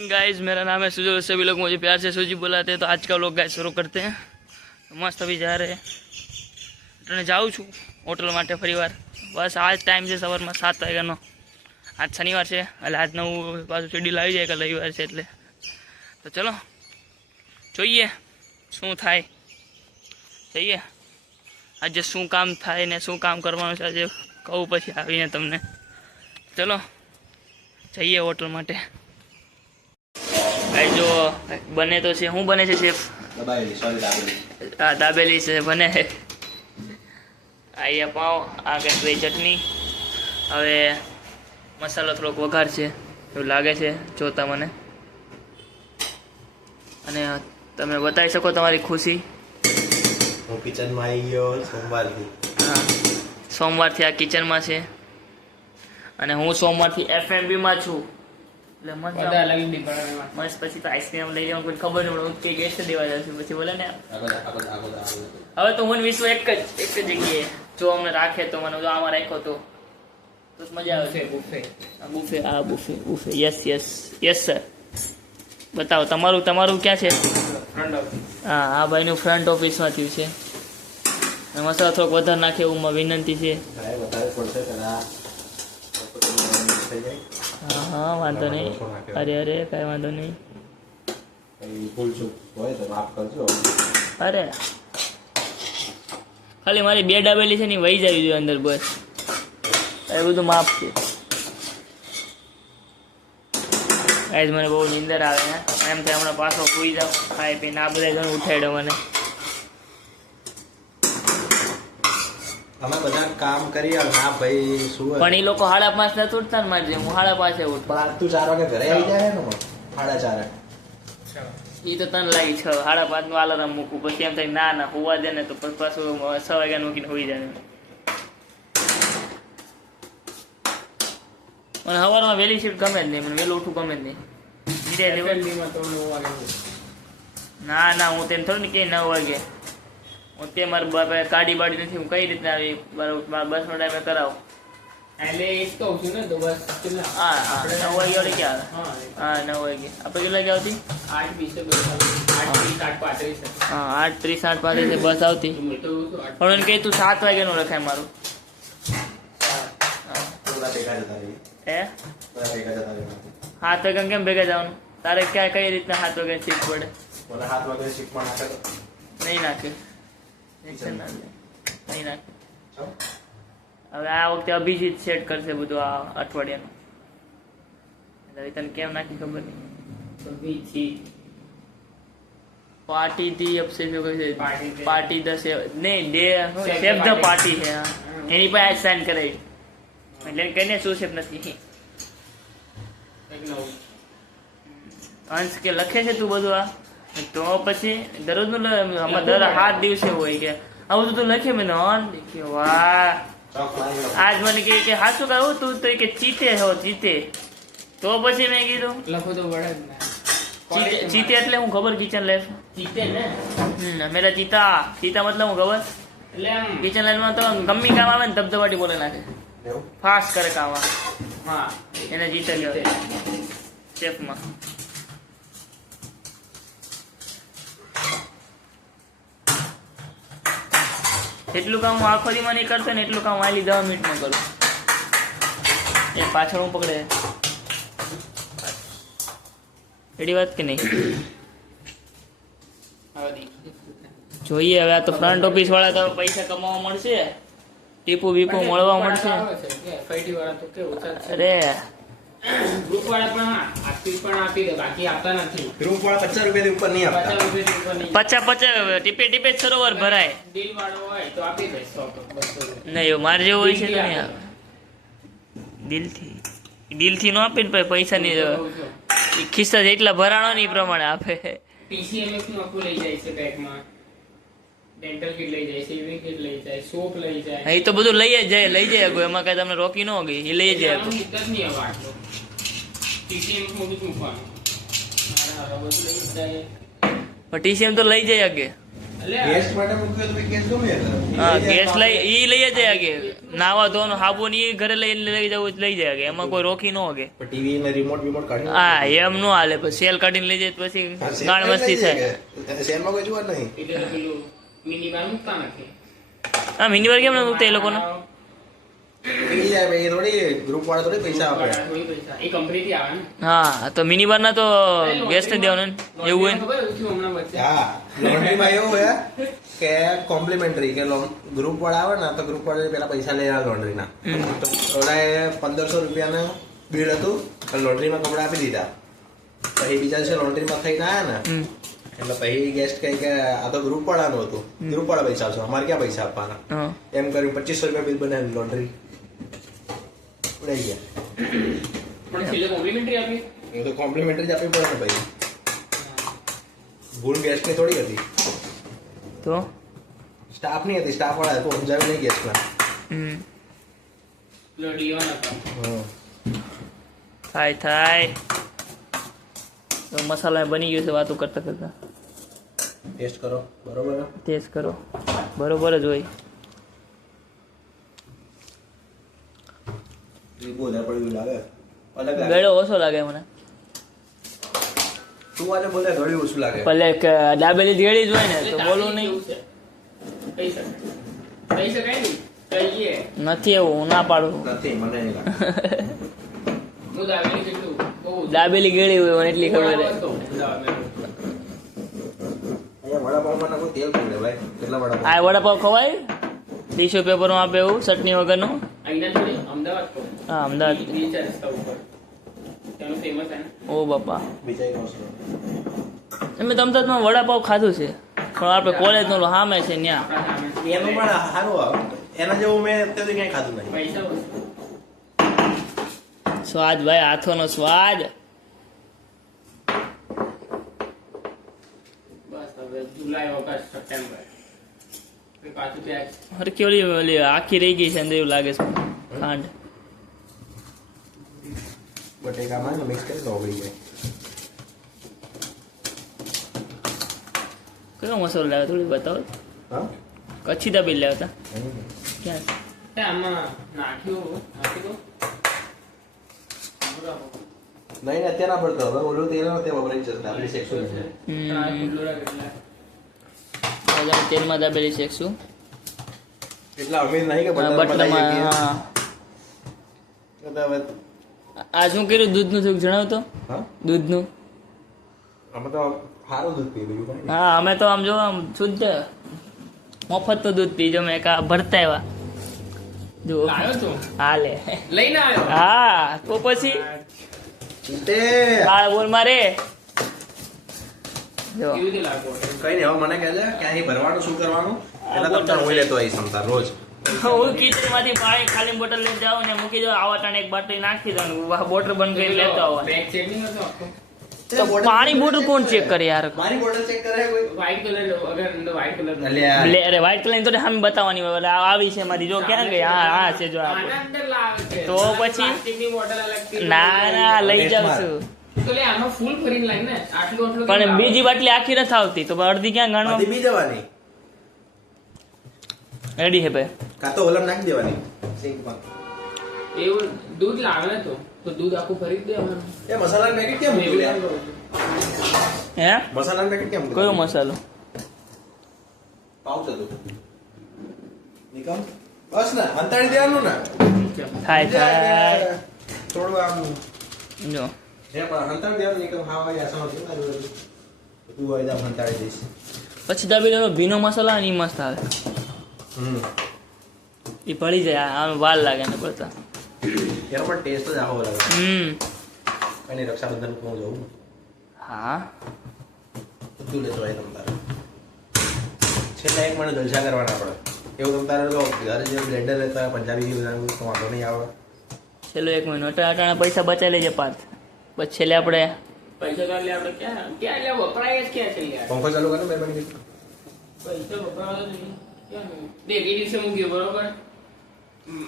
Guys मेरा नाम है सुजो, सभी लोग मुझे प्यार से सूजी बुलाते हैं। तो आज का लोग गाइस शुरू करते हैं। तो मस्त अभी जा रहे हैं जाऊँ छूँ होटल माटे फरीवार। बस आज टाइम से सवार में 7 वाग्यानो। आज शनिवार है એટલે आज નવું પાછું શેડ્યુલ આવી જાય કે રવિવાર છે એટલે તો ચલો જોઈએ શું થાય જઈએ આજે શું કામ થાય ને શું કામ કરવાનું છે આજે કહું પછી આવીને તમને। ચલો જઈએ હોટલ માટે। भाई जो बने तो से हूँ बने से शेफ दाबेली से बने है। आइए पाव आगे भाई चटनी हवे मसालो थोड़ोक वघार है एवं लगे है जोता मने। अने तमे बताई सको तमारी खुशी। हूँ किचन में आई गयो सोमवार थी। हाँ सोमवार थी आ किचन में छे अने हूँ सोमवार थी एफएमबी में छूँ। मस्त पछी तो आइसक्रीम लई जवानुं कोई खबर नहीं पड़े के गेस्ट देवा जशे पछी बोले ने हवे तो मन विश्व एक जग्याए जो अમને રાખે તો મને જો આમાં રાખ્યો તો મજા આવે। બુફે બુફે આ buffet buffet yes yes yes sir. बताओ તમારું તમારું ક્યાં છે? Front office. હા આ ભાઈનું ફ્રન્ટ ઓફિસમાં થયું છે। મસાલો થોડોક વધારે નાખે એવું વિનંતી છે। हाँ हाँ वांधो नहीं। अरे अरे कई वांधो नहीं। अरे खाली मारी बे डाबेली है वही जावी जो अंदर बस ए बधु माफ छे। गाइस मने बहुत नींदर आवे है एम थे हमणा पाछो सुई जाव खाई पीने आ बधाय जण उठाड्यो मने। અમે બધા કામ કરી ના ભાઈ શું પણ એ લોકો 5:30 ને ઉઠતા ને મારે હું 5:30 ઉઠતા। તું 4 વાગે ઘરે આવી જાય ને 4:30 એ તો તને લાગી 5:30 નું અલાર્મ મૂકું પછી એમ થાય ના ના હોવા દે ને તો પછી પાછું 6 વાગ્યા મૂકીને હોઈ જાય। મને સવારમાં વહેલી શિફ્ટ ગમે જ નહીં, મને વહેલું ઉઠવું ગમે જ નહીં। ના ના હું તેમ થોડું ને કે 9 વાગે હું તે મારા બાપા કાઢી બાડી નથી હું કઈ રીતના આવી બસ નો ટાઈમે કરાવું એટલે એ તો છું ને તો બસ હા હા 9 વાગે ઓડી ક્યાં હા 9 વાગે આપણે કેટલા વાગે આવતી 8:20 હા 8:30 8:35 બસ આવતી પણ એને કહી તું 7 વાગે નું રખાય મારું હે 7 વાગે કેમ ભેગા જવાનું તારે ક્યાં કઈ રીતના 7 વાગે શિફ્ટ પડે? 7 વાગે શિફ્ટ માં નાખે નહીં નાખે નહીં નાખે। હવે આ વખતે અભિજીત સેટ કરશે બધું આ અઠવાડિયાનું એટલે તને કેમ નાખી ખબર નહીં। पार्टी दी अब से जो कैसे पार्टी 10 नहीं डे सेफ द पार्टी है एनी पे आज साइन करे એટલે કઈને શું સેફ નથી। અંશ કે લખે છે તું બધું આ તો પછી દરરોજ નું દર 7 દિવસે હોય કે આ બધું તું લખે મેં નોન કે વાહ આજ મને કે હાચું કહું તું તો કે ચીતે હો ચીતે તો પછી મેં કીધું લખો તો પડે જ ને चीते એટલે હું ખબર કિચન લાઈફ ચીતે ને મેરા ચીતા ચીતા मतलब હું ખબર એટલે કિચન લાઈફ માં તો ગમ્મી કામ આવે ને ધબધબાટી બોલે નાખે ફાસ્ટ કરે કામ હા એને જીતે ગયો શેફ માં એટલું કામ હું આખો દીમાં નહીં કરતો ને એટલું કામ આલી 10 મિનિટમાં કરું। એ પાછળ હું પકડે એડી વાત કે નહીં જોઈએ હવે આ તો ફ્રન્ટ ઓફિસ વાળા તો પૈસા કમાવા મળશે ટીપુ બીપુ મળવા મળશે। અરે ગ્રુપ વાળા પણ આપી દે બાકી આપતા નથી। ગ્રુપ વાળા 50 રૂપિયા થી ઉપર નહીં આપતા 50 ટીપે ટીપે સરોવર ભરાય ડીલ વાળો હોય તો આપી દે 100 200 નહીં મારે જેવું હોય છે તો નહીં આવે દિલથી નો આપે ને પૈસા ની ખિસ્સા જેટલા ભરાણો ની પ્રમાણે આપે। પીસીએમએફ નું આખું લઈ જાય છે બેગમાં ડેન્ટલ કિટ લઈ જાય છે ઈવી કિટ લઈ જાય સોપ લઈ જાય એ તો બધું લઈ જ જાય એમાં કઈ તમને રોકી ન ગઈ એ લઈ જાય નહીં હવે આટલો પીસીએમએફ માં બધું મૂકવાનું મારા બધું લઈ જાય પણ ટીસીએમ તો લઈ જાય આગે અલ્યા, ગેસ્ટ માટે મૂક્યો તો ગેસ ગમે એટલે. હા ગેસ લઈ જાય કે નાવા ધોવાનું સાબુ ને ઈ ઘરે લઈ જવું હોય તો લઈ જાય કે એમાં કોઈ રોકી ન હોગે. પણ ટીવી ને રિમોટ વિમોટ કાઢી હા એમ નો હાલે પછી સેલ કાઢીને લઈ જાય તો પછી ગાણ મસ્તી થાય. શેરમાં કોઈ જોવા જ નહીં. એટલે તો પેલું મિની બાર મૂકતા નથી. હા મિની વાર કેમ નથી એ લોકોનો પી જાય ભાઈ, એ થોડી ગ્રુપ વાળા થોડી પૈસા આપે. થોડી પૈસા. એ કંપનીથી આવે ને. હા તો મિની બાર ના તો ગેસ ને દેવાનું ને એવું હોય ને. ખબર એવું થયું હમણાં વચ્ચે. હા લોન્ડ્રીમાં એવું હોય કે કોમ્પ્લિમેન્ટરી કે ગ્રુપ વાળા આવે ને તો ગ્રુપ વાળા પેલા પૈસા લઈ આવે લોન્ડ્રીના. તો ઓલાએ 1500 રૂપિયાનું બિલ હતું અને લોન્ડ્રીમાં કપડા આપી દીધા. પછી બીજા દિવસે લોન્ડ્રીમાં થઈને આવ્યા ને એટલે પછી ગેસ્ટ કહે કે આ તો ગ્રુપ વાળાનું હતું, ગ્રુપ વાળા પૈસા આપશો, અમારે ક્યાં પૈસા આપવાના. હા એમ કર્યું 2500 રૂપિયા બિલ બનાવ્યું લોન્ડ્રી ઉડાઈ ગયા. પણ છેલ્લે કોમ્પ્લિમેન્ટરી આપી. એ તો કોમ્પ્લિમેન્ટરી જ આપવી પડે ને ભાઈ, ભૂલ ગેસ્ટની થોડી હતી, તો સ્ટાફની હતી. સ્ટાફ વાળા હતું, સમજાવ્યું નહીં ગેસ્ટના. પેલો ડીઓન હતો. થાય તો મસાલા બની ગયો છે વાતો કરતા કરતા. ટેસ્ટ કરો બરોબર ને? ટેસ્ટ કરો બરોબર જ હોય. લીંબુ વધારે પડ્યું લાગે, અલગ લાગે. ગળ્યો ઓછો લાગે મને. તું આજે બોલે ગળ્યું ઓછું લાગે. ભલે દાબેલી ગળી જ હોય ને તો બોલું નહીં. કહી શકાય. કહી શકાય ને? કહીએ. નથી એવું હું ના પાડું. નથી મને નહીં લાગે. હું દાબેલી કેટલું બહુ દાબેલી ગળી હોય મને એટલી ખબર છે. અહીંયા વડાપાવમાં નાખો તેલ પકડે ભાઈ. કેટલા વડાપાવ? આ વડાપાવ ખવાય ટીશ્યુ પેપરમાં આપે એવું ચટણી વગરનું. અહીંના થોડી અમદાવાદ કહું. હા અમદાવાદ. નીચે રસ્તા ઉપર. તેનું ફેમસ છે ને. ઓ બાપા બીજા એક વસ્તુ. મેં અમદાવાદમાં વડાપાવ ખાધું છે પણ આપણે કોલેજ નો સામે છે ત્યાં. આપણા સામે. એનું પણ સારું આવે. એના જેવું મેં અત્યારે ક્યાંય ખાધું નહીં. પૈસા વસ્તુ. સ્વાદ ભાઈ હાથોનો સ્વાદ. બસ હવે જુલાઈ ઓગસ્ટ સપ્ટેમ્બર પાછું ત્યાં હરકી ઓલી આખી રહી ગઈ છે અંદર એવું લાગે છે ખાંડ. બટેકામાં મિક્સ કરી દો ઓગળી જાય. કયો મસાલો લાવ્યો થોડી બતાવો. હા કચ્છી દાબેલી લાવ્યા હતા ક્યાં? આમાં નાખ્યું નાખી દો નહીં અત્યારે ના પડતો. હવે ઓલું તેલ તે વપરાઈ જશે. આપણી સેક્શન છે. તેલમાં દાબેલી શેકશું. એટલા અમીર નહીં કે બટરમાં. હા હવે આ શું કર્યું દૂધનું થોડુંક જણાવ તો. હા દૂધનું. અમે તો સારું દૂધ પી બીજું કાંઈ નહીં. હા અમે તો આમ જો આમ શુદ્ધ મફત તો દૂધ પીજો મેં કા ભરતા એવા જો આવ્યો તો હાલે. લઈને આવ્યો હા તો પછી તે કાળ બોલ મારે જો કેવી રીતે લાગો કઈ નહીં. હવે મને કહે છે કે અહીં ભરવાનું શું કરવાનું એટલે તમને હું લેતો આવીશ સમતા રોજ. હું કિચન માંથી પાણી ખાલી બોટલ લઈને જાઉં ને મૂકી દઉં આવા ટાણે એક બાટલી નાખી દઉં બોટલ બંધ કરી લેતો આવા. બેગ ચેક નહીં કરતો આખો તો પાણી બોટલ કોણ ચેક કરે યાર? મારી બોટલ ચેક કરે કોઈ? વ્હાઈટ કલર અગર વ્હાઈટ કલર અલ્યા અરે વ્હાઈટ કલર તો સામે બતાવવાની હોય એટલે આવી છે મારી જો ક્યાં ગઈ? હા હા છે જો આ. આના અંદર લાવે છે તો પછી? પ્લાસ્ટિકની બોટલ અલગથી ના ના લઈ જાઉં છું તો લે આમાં ફૂલ ભરીને લાગે ને આટલું આટલું પણ બીજી બાટલી આખી નથી આવતી તો અડધી ક્યાં બધી ગણવા બી જવાની રેડી હે ભાઈ. કાં તો ઓલમ નાખી દેવાની સિંકમાં. એવું દૂધ લાવે ને તો દૂધ આખું ભરી જ દેવાનું એ મસાલાનું પેકેટ કેમ મૂક્યું? હે મસાલાનું પેકેટ કેમ કયો મસાલો? પાઉચ હતું નિકમ બસ ને અંતાડી દેવાનું ને. થાય થાય થોડું આમ જો હે પણ અંતાડી દેવાનું નિકમ. હા ભાઈ આસનો છે ને તું આવી જા અંતાડી દઈશ. પછી દાબેલીનો ભીનો મસાલો આવે ને ઈ મસ્ત આવે. એ પડી જાય આમ વાર લાગે ને પડતા. એનો પણ ટેસ્ટ જ આવો લાગે. અને રક્ષાબંધન હું જવું હા તું લેતો હોય તમ તારે છેલ્લા એક મને જલસા કરવાના આપણે. એવું તમ તારે તો ઘરે જે બ્લેન્ડર લેતા પંજાબી બનાવવું તો વાંધો નહીં આવે. છેલ્લો 1 મહિનો અટાણા પૈસા બચાવી લેજે પાછ પછી છેલ્લે આપણે પૈસા તો આપણે ક્યાં એટલે વપરાય જ ક્યાં છે યાર પંખો ચાલુ કરો મહેરબાની. પૈસા વપરાવા તો નહીં દેખ એ દિવસે મૂક્યો બરોબર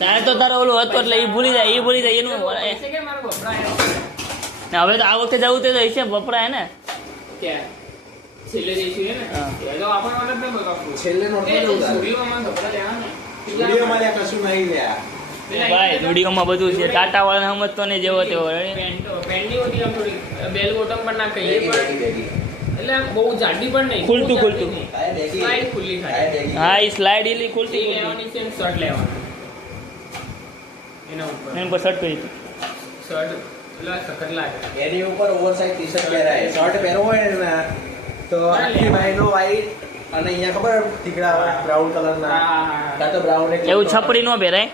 તારે તો તારો ઓલું હતું એટલે એ ભૂલી જાય એનું પૈસા કે મારે વપરાય ને હવે તો આ વખતે જવું તે તો હિસાબ વપરાય ને ક્યાં છેલ્લે જઈશું એ ને હા. એ તો આપણને વાત જ ન બગાડવું. છેલ્લે નોટ એ માં જવું તારે. સ્ટુડિયોમાં કપડાં લેવા ને. વિડીયોમાં લ્યા કશું નહીં લ્યા. ભાઈ વિડીયોમાં બધું છે ટાટા વાળાને સમજતો ને જેવો તેવો પેન્ટની હોતી આમ થોડી બેલ બોટમ પણ ના કહીએ પણ એટલે આમ બહુ જાડી પણ નહીં. ખુલતું બહુ ખુલતું. જાડી નહીં. સ્લાઇડ ખુલ્લી ખાલી. હા એ સ્લાઇડ એલી ખુલતી ટી લેવાની છે ને શર્ટ લેવાનું. એના ઉપર એના પર શર્ટ કરી શર્ટ એટલે સખત લાગે. એની ઉપર ઓવરસાઇઝ ટી-શર્ટ પહેરાય. શર્ટ પહેરવો હોય ને તો આખી બાયનો white અને અહીંયા ખબર ઠીકડા બ્રાઉન કલરના હા. કાં તો brown એક એવું છપડી નો પહેરાય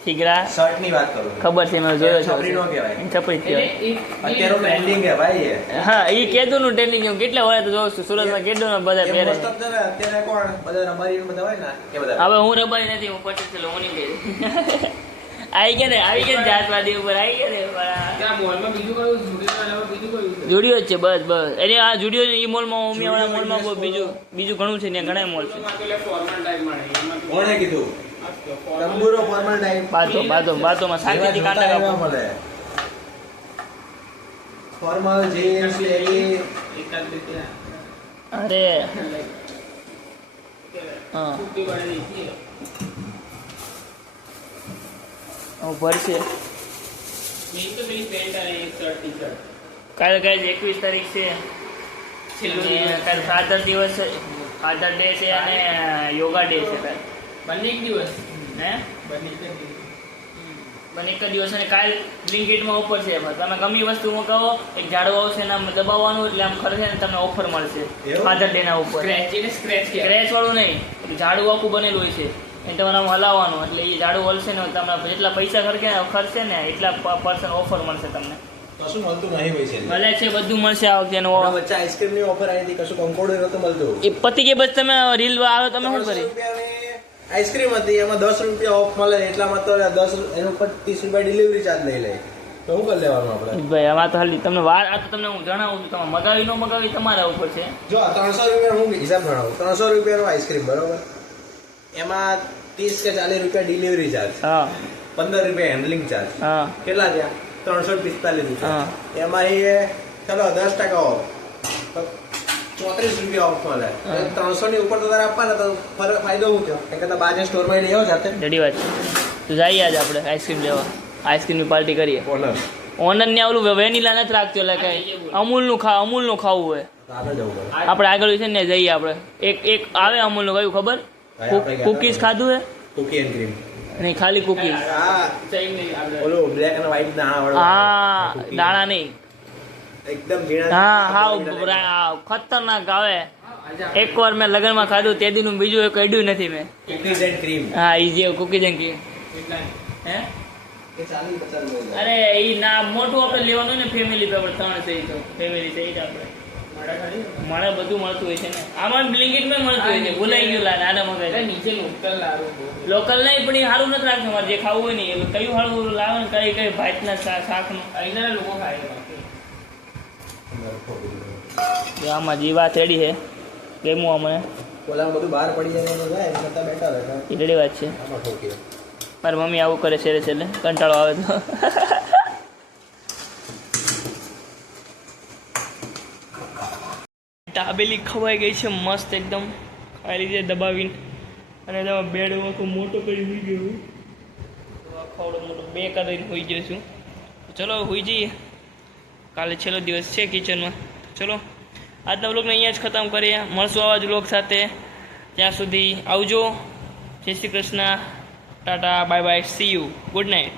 ઠીકરા શર્ટની વાત કરું છું. ખબર છે મેં જોયો છપરી નો કહેવાય. છે છપડી જ એટલે કહેવાય. અત્યારનું trending છે ભાઈ એ. હા એ કેદું નું ટ્રેનિંગ કેટલા હોય તો જોઉં છું સુરતમાં કેદું ના બધા એ પહેરે most of છે ને અત્યારે કોણ બધા રબારી ને બધા હોય ને એ બધા હવે હું રબારી નથી હું પછી ચલો હું નહીં ગઈ આવી ગયા ને જાતવાદી ઉપર આવી ગયા ને ત્યાં મોલમાં બીજું કયું જુડીઓમાં અલાવા બીજું કયું છે? જુડિયો જ છે બસ એને આ જુડિયો એ મોલમાં ઉમિયાવાળા મોલમાં બહુ બીજું ઘણું છે ત્યાં ઘણા મોલ છે જુડીઓમાં તો એટલે formal type મળે. એમાં તો- કોણે કીધું આ તો formal તંબુરો ફોર્મલ ટાઈપ બાતોમાં શાંતિથી કાંટા કાપો મળે ફોર્મલ જીન્સ લેગી એકાદ રીતે અરે હા કુર્તી વાળી દેખીએ. ભરશે મેં તો પેલી પેન્ટ અને એક શર્ટ ટી-શર્ટ. કાલે 21 તારીખ છે છેલ્લું અને કાલે ફાધર દિવસ છે ફાધર ડે છે અને યોગા ડે છે કાલે બંને એક દિવસ હે બંને એક જ દિવસ. પણ એક જ દિવસ અને કાલ બ્લિંકિટમાં ઓફર છે એમાં તમે ગમી વસ્તુ મગાવો એક ઝાડુ આવશે ને આમ દબાવવાનું એટલે આમ ખરશે ને તમને ઓફર મળશે એવું? ફાધર ડે ના ઉપર સ્ક્રેચ એટલે સ્ક્રેચ કે સ્ક્રેચ વાળું નહીં પેલું ઝાડુ આખું બનેલું હોય છે એ તમારે આમ હલાવવાનું એટલે એ ઝાડુ વળશે ને તમને જેટલા પૈસા ખર્ચે ને એટલા પર્સન્ટ ઓફર મળશે તમને કશું મળતું નહીં હોય છે ભલે છે બધું મળશે આ વખતે એનો હમણાં વચ્ચે આઈસ્ક્રીમની ઓફર આવી હતી કશું કંકોડો નહોતું મળતું એ પતિ કે બસ તમે રીલ આવે તમે શું 300 કરી રૂપિયાની આઈસ્ક્રીમ હતી એમાં 10 રૂપિયા ઓફ મળે એટલામાં તો 10 એના ઉપર 30 રૂપિયા ડિલિવરી ચાર્જ લઈ લે તો શું કરી લેવાનું આપણે ભાઈ આમાં તો હાલી તમને વાર આ તો તમને હું જણાવું છું તમે મગાવી ન મગાવી તમારા ઉપર છે જો 300 રૂપિયા હું હિસાબ ગણાવું 300 રૂપિયાનો આઈસ્ક્રીમ બરોબર એમાં 30 કે 40 રૂપિયા ડિલિવરી ચાર્જ હા 15 રૂપિયા હેન્ડલિંગ ચાર્જ હા કેટલા થયા 345 રૂપિયા હા. એમાં એ ચલો 10% ઓફ તો 34 રૂપિયા ઓફ મળે હા. 300 ની ઉપર તો તારે આપવાના તો ફાયદો શું થયો કારણ કે તારે બાજુ સ્ટોરમાં લઈ આવો જાતે રેડી વાત છે તો જઈએ આજે આપણે આઈસ્ક્રીમ લેવા આઈસ્ક્રીમની પાર્ટી કરીએ ઓનર ઓનર ને ઓલું વેનીલા નથી રાખતો એટલે કઈ અમૂલનું ખાવું હોય આગળ જવું પડે આપણે આગળ છે ને જઈએ આપણે એક આવે અમૂલનું કયું ખબર હા, આપણે ગયા કુકીઝ ખાધું હે કુકી એન્ડ ક્રીમ નહીં ખાલી કુકીઝ હા ચાઈ નહીં આપણે. ઓલું બ્લેક અને વ્હાઈટ દાણા વાળું હા cookie. દાણા નહીં એકદમ ઝીણા હા ખતરનાક આવે આજે આપણે એકવાર મેં લગ્નમાં ખાધું તે દીનું બીજું એક અડ્યું નથી મેં કુકીઝ એન્ડ ક્રીમ હા ઈ જે કુકીઝ એન્ડ ક્રીમ કેટલા? હે એ 40-50 અરે ઈ ના મોટું આપણે લેવાનું ને ફેમિલી પેપર 3 છે ઈ તો ફેમિલી છે ઈ જ આપણે મારા ખાલી? મળે બધું મળતું હોય છે ને આમાં બ્લિંકિટ માં મળતું હોય છે ભૂલાઈ ગયું લાડ આને એટલે મગાઈ નીચે લોકલ લારું બહુ. લોકલ નહીં પણ એ સારું નથી રાખતું મારે જે ખાવું હોય ને એ કયું સારું લાવે ને કઈ ભાતના શાકનું અહીંના લોકો ખાય છે બાકી. જો આમાં જે વાત રેડી છે ગેમું અમને ઓલા બધું બહાર પડી જાય તો જાય એના કરતાં બેટર રહે એ રેડી વાત છે આમાં ઠોકી દે. મારી મમ્મી આવું કરે છે એટલે કંટાળો આવે તો દાબેલી ખવાઈ ગઈ છે મસ્ત એકદમ ખાઈ લીધી દબાવીને અને તમે બેડ આખો મોટો કરી હોઈ ગયો ખાવડો મોટો બે કરીને હોઈ ગયો છું ચલો હોઈ જઈએ કાલે છેલ્લો દિવસ છે કિચનમાં ચલો આજના વ્લોગને અહીંયા જ ખતમ કરીએ મળશું આવા જ વ્લોગ સાથે ત્યાં સુધી આવજો જય Shri Krishna Tata bye bye see you good night